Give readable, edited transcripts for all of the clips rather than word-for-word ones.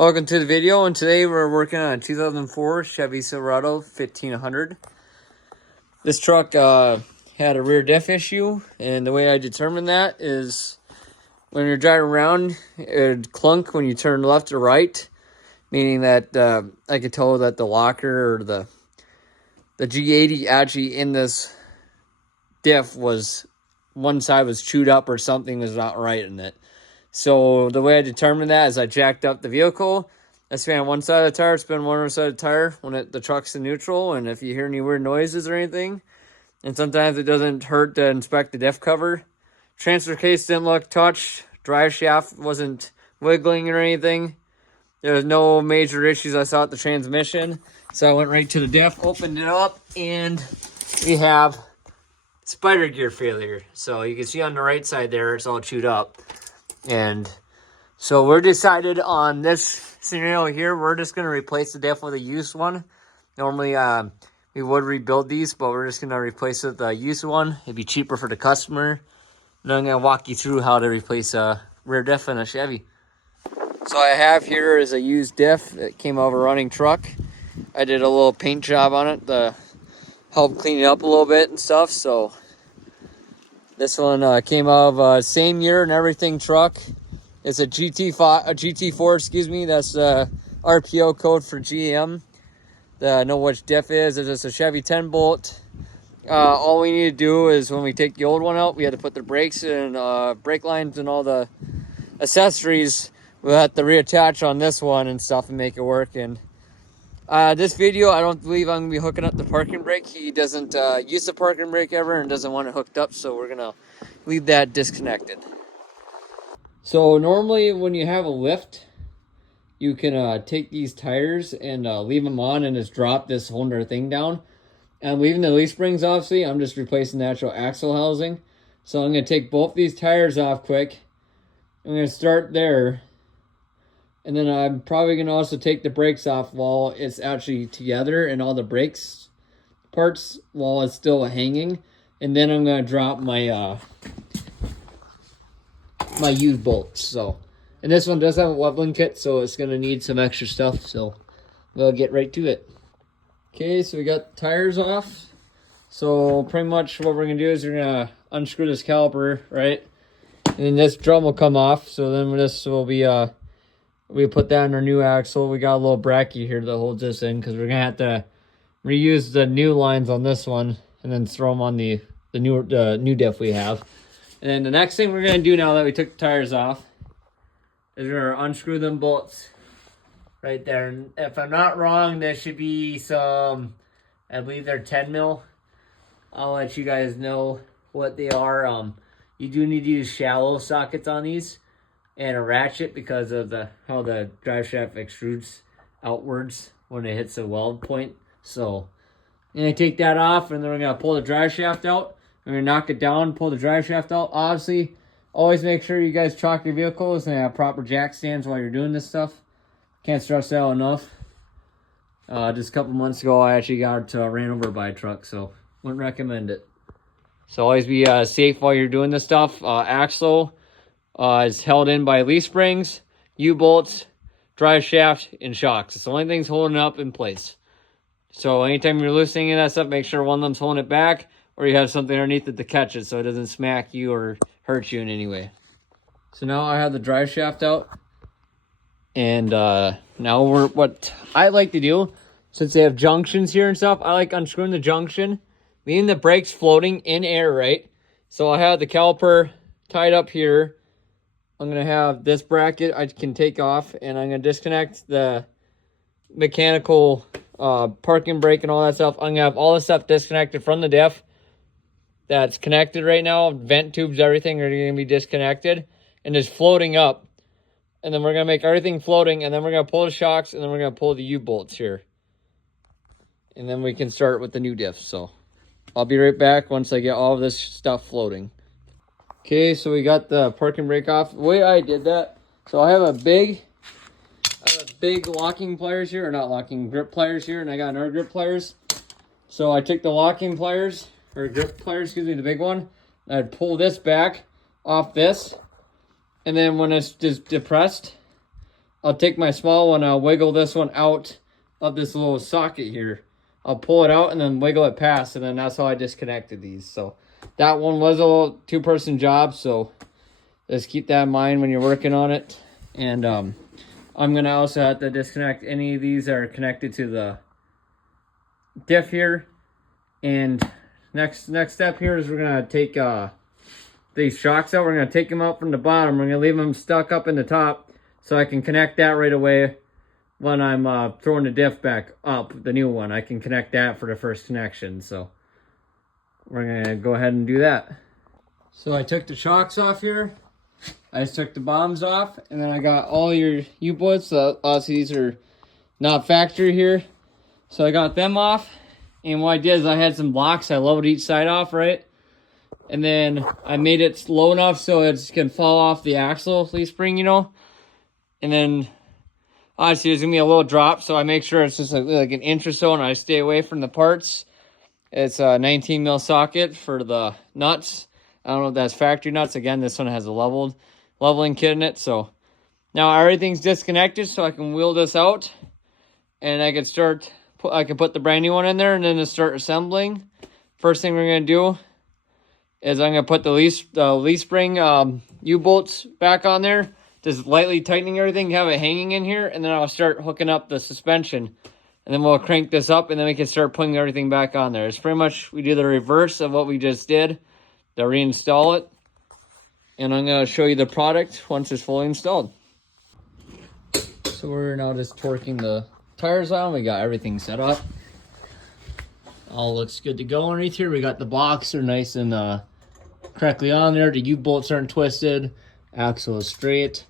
Welcome to the video, and today we're working on a 2004 Chevy Silverado 1500. This truck had a rear diff issue, and the way I determined that is when you're driving around, it would clunk when you turn left or right, meaning that I could tell that the locker or the G80 actually in this diff was, one side was chewed up or something was not right in it. So the way I determined that is I jacked up the vehicle. I spun one side of the tire, spin one side of the tire when the truck's in neutral. And if you hear any weird noises or anything, and sometimes it doesn't hurt to inspect the diff cover. Transfer case didn't look touched. Drive shaft wasn't wiggling or anything. There was no major issues I saw at the transmission. So I went right to the diff, opened it up, and we have spider gear failure. So you can see on the right side there, it's all chewed up. And so we're decided on this scenario here, we're just going to replace the diff with a used one. Normally we would rebuild these, but we're just going to replace it with a used one. It'd be cheaper for the customer. And I'm going to walk you through how to replace a rear diff in a Chevy. So I have here is a used diff that came out of a running truck. I did a little paint job on it to help clean it up a little bit and stuff. So this one came out of same year and everything truck. It's a GT4, excuse me. That's the RPO code for GM. I know which diff is. It's just a Chevy 10 bolt. All we need to do is when we take the old one out, we had to put the brakes and brake lines and all the accessories. We'll have to reattach on this one and stuff and make it work. And this video, I don't believe I'm going to be hooking up the parking brake. He doesn't use the parking brake ever and doesn't want it hooked up, so we're going to leave that disconnected. So normally when you have a lift, you can take these tires and leave them on and just drop this whole entire thing down. I'm leaving the leaf springs, obviously. I'm just replacing the actual axle housing. So I'm going to take both these tires off quick. I'm going to start there. And then I'm probably going to also take the brakes off while it's actually together and all the brakes parts while it's still hanging. And then I'm going to drop my my used bolts. So, and this one does have a leveling kit, so it's going to need some extra stuff. So we'll get right to it. Okay, so we got the tires off. So pretty much what we're going to do is we're going to unscrew this caliper, right? And then this drum will come off. So then this will be we put that in our new axle. We got a little bracket here that holds this in because we're going to have to reuse the new lines on this one and then throw them on the new diff we have. And then the next thing we're going to do now that we took the tires off is we're going to unscrew them bolts right there. And if I'm not wrong, there should be some, I believe they're 10 mil. I'll let you guys know what they are. You do need to use shallow sockets on these and a ratchet because of how the drive shaft extrudes outwards when it hits a weld point. So I'm going to take that off, and then we're going to pull the drive shaft out. We're going to knock it down, pull the drive shaft out. Obviously, always make sure you guys chalk your vehicles and have proper jack stands while you're doing this stuff. Can't stress that out enough. Just a couple months ago, I actually got ran over by a truck, so wouldn't recommend it. So always be safe while you're doing this stuff. Axle is held in by leaf springs, U-bolts, drive shaft, and shocks. It's the only things holding it up in place. So anytime you're loosening that stuff, make sure one of them's holding it back, or you have something underneath it to catch it so it doesn't smack you or hurt you in any way. So now I have the drive shaft out. And now what I like to do, since they have junctions here and stuff, I like unscrewing the junction, leaving the brakes floating in air, right? So I have the caliper tied up here. I'm going to have this bracket I can take off, and I'm going to disconnect the mechanical parking brake and all that stuff. I'm going to have all this stuff disconnected from the diff that's connected right now. Vent tubes, everything are going to be disconnected and just floating up. And then we're going to make everything floating, and then we're going to pull the shocks, and then we're going to pull the U-bolts here. And then we can start with the new diff. So I'll be right back once I get all of this stuff floating. Okay, so we got the parking brake off. The way I did that, so I have a big locking pliers here, or not locking, grip pliers here, and I got another grip pliers. So I took the locking pliers, or grip pliers, excuse me, the big one, and I'd pull this back off this. And then when it's just depressed, I'll take my small one, I'll wiggle this one out of this little socket here. I'll pull it out and then wiggle it past, and then that's how I disconnected these. So that one was a little two-person job, so just keep that in mind when you're working on it. And I'm gonna also have to disconnect any of these that are connected to the diff here. And next step here is we're gonna take these shocks out. We're gonna take them out from the bottom. We're gonna leave them stuck up in the top so I can connect that right away when I'm throwing the diff back up, the new one. I can connect that for the first connection. So we're gonna go ahead and do that. So I took the shocks off here. I just took the bombs off, and then I got all your U-bolts. Obviously these are not factory here. So I got them off, and what I did is I had some blocks. I leveled each side off, right? And then I made it low enough so it can fall off the axle leaf spring, you know? And then obviously there's gonna be a little drop, so I make sure it's just like an inch or so, and I stay away from the parts. It's a 19 mil socket for the nuts. I don't know if that's factory nuts. Again, this one has a leveling kit in it. So now everything's disconnected, so I can wheel this out, and I can put the brand new one in there, and then to start assembling. First thing we're gonna do is I'm gonna put the leaf spring U-bolts back on there, just lightly tightening everything, have it hanging in here, and then I'll start hooking up the suspension. And then we'll crank this up, and then we can start putting everything back on there. It's pretty much, we do the reverse of what we just did to reinstall it. And I'm going to show you the product once it's fully installed. So we're now just torquing the tires on. We got everything set up. All looks good to go underneath here. We got the blocks are nice and correctly on there. The U-bolts aren't twisted. Axle is straight.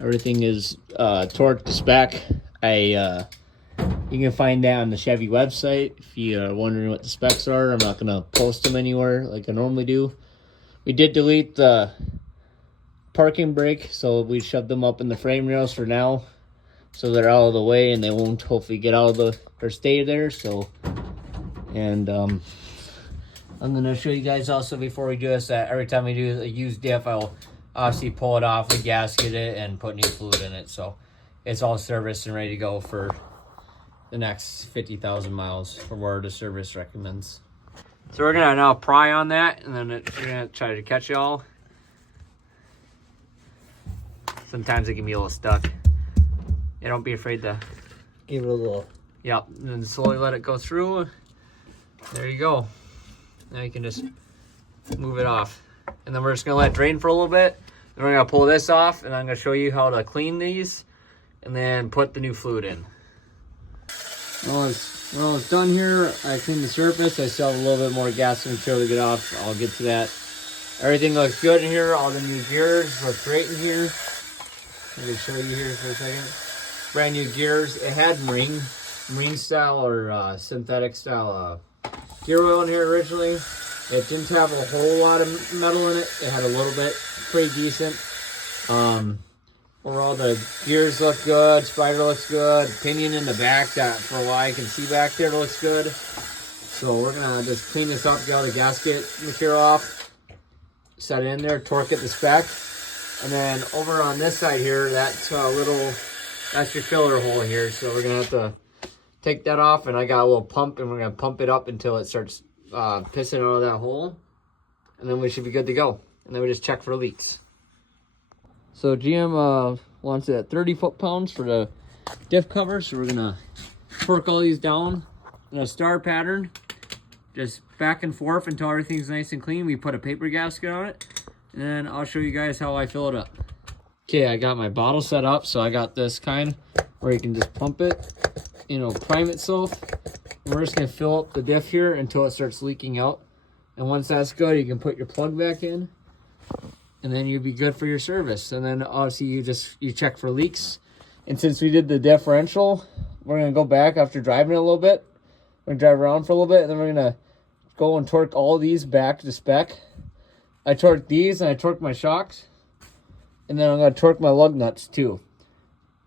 Everything is torqued to spec. You can find that on the Chevy website if you are wondering what the specs are. I'm not going to post them anywhere like I normally do. We did delete the parking brake, so we shoved them up in the frame rails for now, so they're out of the way and they won't hopefully get out of or stay there. So, and I'm going to show you guys also before we do this that every time we do a used diff, I'll obviously pull it off, we gasket it, and put new fluid in it. So it's all serviced and ready to go for the next 50,000 miles for where the service recommends. So we're gonna now pry on that, and then we're gonna try to catch it all. Sometimes it can be a little stuck. Yeah, don't be afraid to give it a little. Yep, and then slowly let it go through. There you go. Now you can just move it off. And then we're just gonna let it drain for a little bit. Then we're gonna pull this off, and I'm gonna show you how to clean these and then put the new fluid in. Well, it's done here. I cleaned the surface. I still have a little bit more gas material to get off. I'll get to that. Everything looks good in here. All the new gears look great in here. Let me show you here for a second. Brand new gears. It had marine style or synthetic style gear oil in here originally. It didn't have a whole lot of metal in it. It had a little bit, pretty decent. Overall, the gears look good, spider looks good, pinion in the back, that for a while I can see back there looks good. So we're gonna just clean this up, get all the gasket material off, set it in there, torque it to spec. And then over on this side here, that's your filler hole here. So we're gonna have to take that off, and I got a little pump, and we're gonna pump it up until it starts pissing out of that hole. And then we should be good to go. And then we just check for leaks. So GM wants it at 30 foot-pounds for the diff cover, so we're gonna torque all these down in a star pattern, just back and forth until everything's nice and clean. We put a paper gasket on it, and then I'll show you guys how I fill it up. Okay, I got my bottle set up, so I got this kind where you can just pump it, prime itself. And we're just gonna fill up the diff here until it starts leaking out. And once that's good, you can put your plug back in, and then you'll be good for your service. And then obviously you check for leaks. And since we did the differential, we're gonna go back after driving it a little bit. We're gonna drive around for a little bit, and then we're gonna go and torque all these back to spec. I torque these, and I torque my shocks, and then I'm gonna torque my lug nuts too.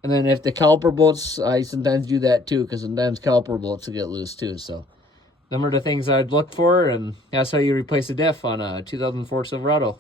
And then if the caliper bolts, I sometimes do that too, because sometimes caliper bolts will get loose too. So them are the things I'd look for, and that's how you replace a diff on a 2004 Silverado.